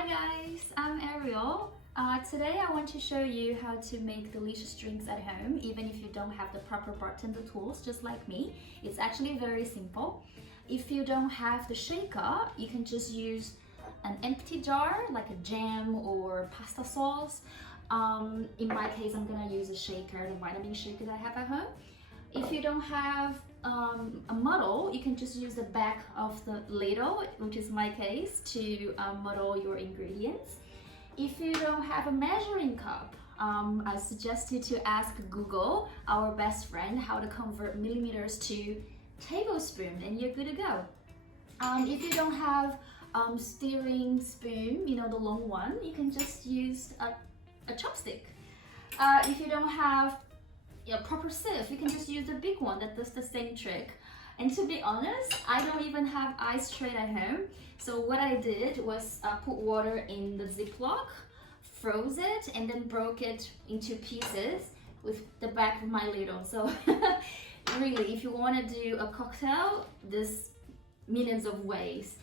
Hi guys, I'm Ariel. Today I want to show you how to make delicious drinks at home even if you don't have the proper bartender tools just like me. It's actually very simple. If you don't have the shaker, you can just use an empty jar like a jam or pasta sauce. In my case, I'm gonna use a shaker, the vitamin shaker that I have at home. If you don't have a muddle, you can just use the back of the ladle, which is my case, to muddle your ingredients. If you don't have a measuring cup, I suggest you to ask Google, our best friend, how to convert millimeters to tablespoon, and you're good to go. If you don't have stirring spoon, you know, the long one, you can just use a chopstick. If you don't have a proper sieve, you can just use the big one that does the same trick. And to be honest, I don't even have ice tray at home. So what I did was put water in the Ziploc, froze it, and then broke it into pieces with the back of my ladle. So really, if you want to do a cocktail, there's millions of ways.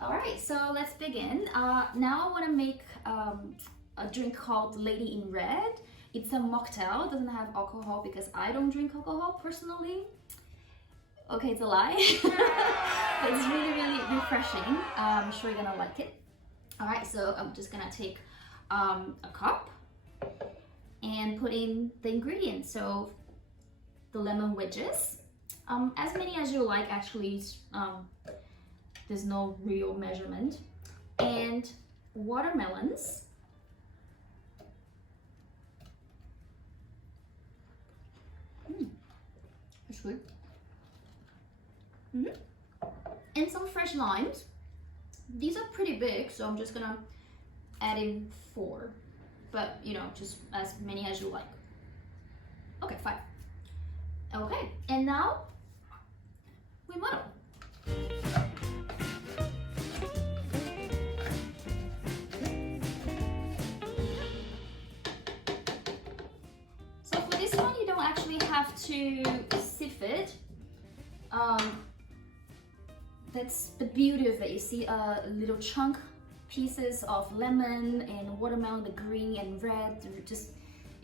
All right, so let's begin. Now I want to make a drink called Lady in Red. It's a mocktail, doesn't have alcohol because I don't drink alcohol personally. Okay, it's a lie. But it's really, really refreshing. I'm sure you're gonna like it. All right, so I'm just gonna take a cup and put in the ingredients. So the lemon wedges, as many as you like actually, there's no real measurement. And watermelons. That's good. And some fresh limes. These are pretty big, so I'm just gonna add in 4, but you know, just as many as you like. Okay, 5. Okay, and now we muddle. So for this one, you don't actually have to sieve it. That's the beauty of it. You see little chunk pieces of lemon and watermelon, the green and red. Just,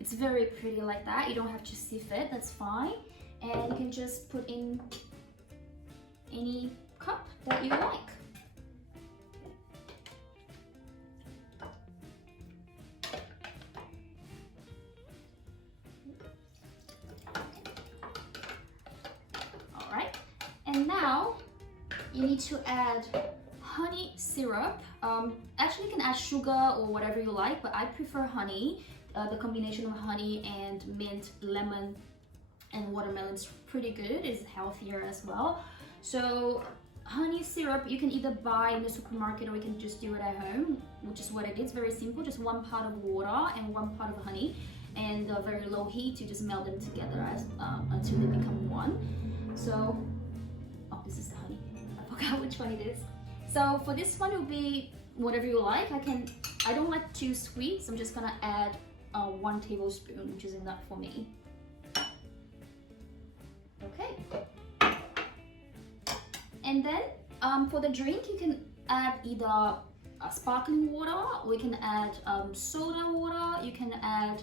it's very pretty like that. You don't have to sieve it, that's fine. And you can just put in any cup that you like. All right, and now you need to add honey syrup. Actually, you can add sugar or whatever you like, but I prefer honey. The combination of honey and mint, lemon, and watermelon is pretty good. It's healthier as well. So honey syrup, you can either buy in the supermarket or you can just do it at home, which is what I did. It's very simple, just 1 part of water and 1 part of honey, and a very low heat. You just melt them together until they become one. So, oh, this is the honey. I forgot which one it is. So for this one, it will be whatever you like. I don't like too sweet, so I'm just gonna add 1 tablespoon, which is enough for me. Okay. And then for the drink, you can add either sparkling water, or you can add soda water, you can add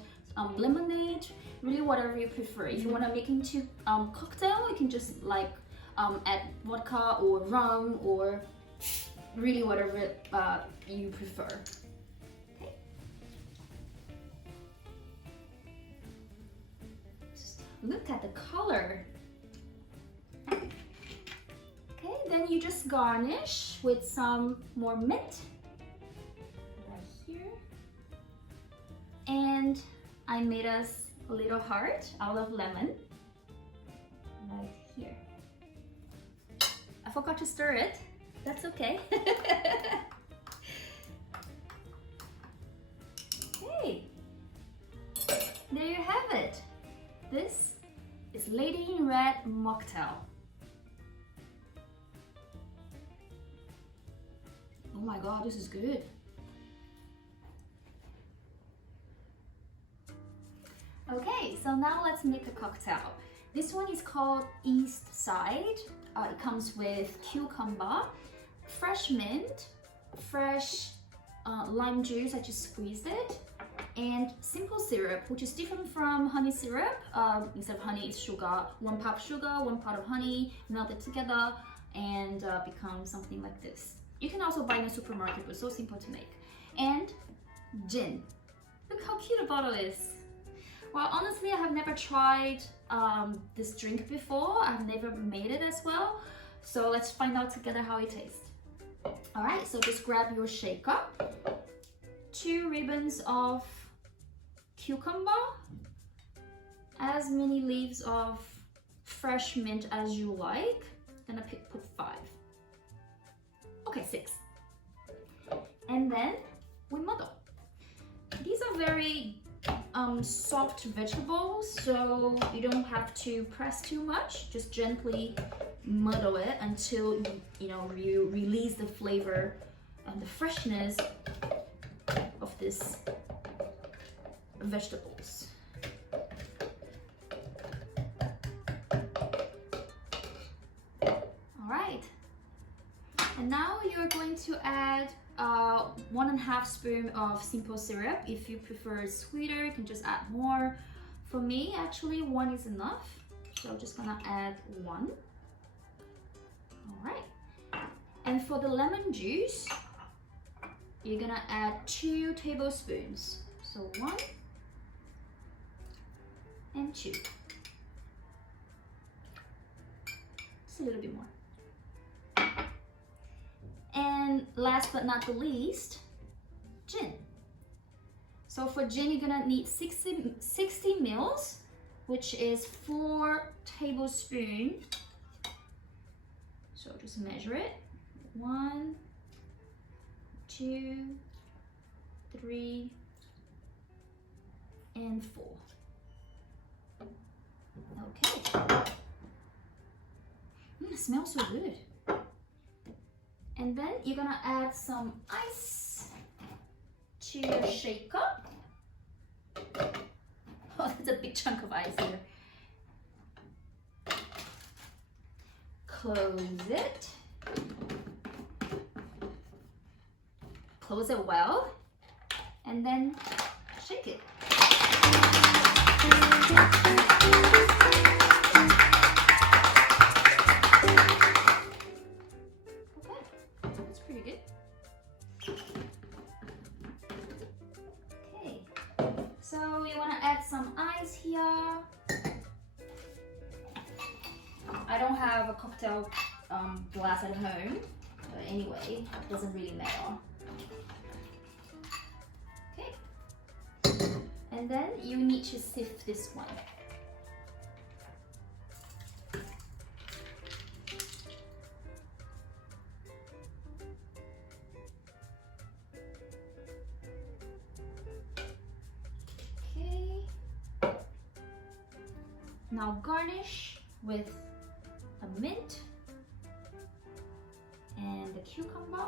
lemonade, really whatever you prefer. If you want to make into cocktail, you can just like add vodka or rum or really whatever you prefer. Okay. Just look at the color. Okay, then you just garnish with some more mint right here. And I made us a little heart out of lemon right here. I forgot to stir it. That's okay. Okay, there you have it. This is Lady in Red mocktail. Oh my god, this is good. Okay, so now let's make a cocktail. This one is called East Side. It comes with cucumber, fresh mint, fresh lime juice, I just squeezed it, and simple syrup, which is different from honey syrup. Instead of honey, it's sugar. 1 part of sugar, 1 part of honey, melt it together, and become something like this. You can also buy in the supermarket, but so simple to make. And gin. Look how cute the bottle is. Well, honestly, I have never tried this drink before. I've never made it as well. So let's find out together how it tastes. All right, so just grab your shaker, 2 ribbons of cucumber, as many leaves of fresh mint as you like. I'm gonna put 5. Okay, 6. And then we muddle. These are very soft vegetables, so you don't have to press too much. Just gently muddle it until you release the flavor and the freshness of this vegetables. All right, and now you're going to add 1½ spoon of simple syrup. If you prefer sweeter, you can just add more. For me, actually 1 is enough, so I'm just gonna add 1. All right, and for the lemon juice, you're gonna add 2 tablespoons. So 1 and 2. Just a little bit more. And last but not the least, gin. So for gin, you're gonna need 60 mils, which is 4 tablespoons. So just measure it. 1, 2, 3, and 4. Okay. It smells so good. And then you're gonna add some ice to your shaker. Oh, that's a big chunk of ice here. Close it. Close it well. And then shake it. So you want to add some ice here. I don't have a cocktail glass at home, but anyway, it doesn't really matter. Okay, and then you need to sift this one. Now garnish with a mint and the cucumber.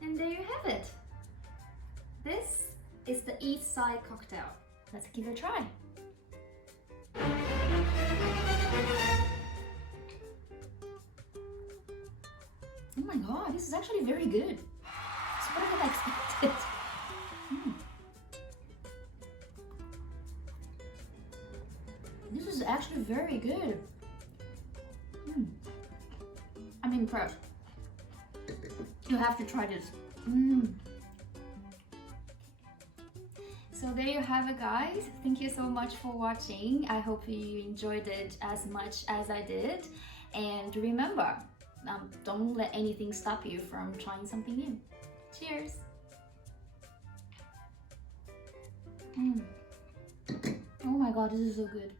And there you have it. This is the East Side cocktail. Let's give it a try. Oh my god, this is actually very good. It's better than I expected. This is actually very good. I'm impressed. You have to try this. So there you have it, guys. Thank you so much for watching. I hope you enjoyed it as much as I did. And remember, don't let anything stop you from trying something new. Cheers! Oh my god, this is so good.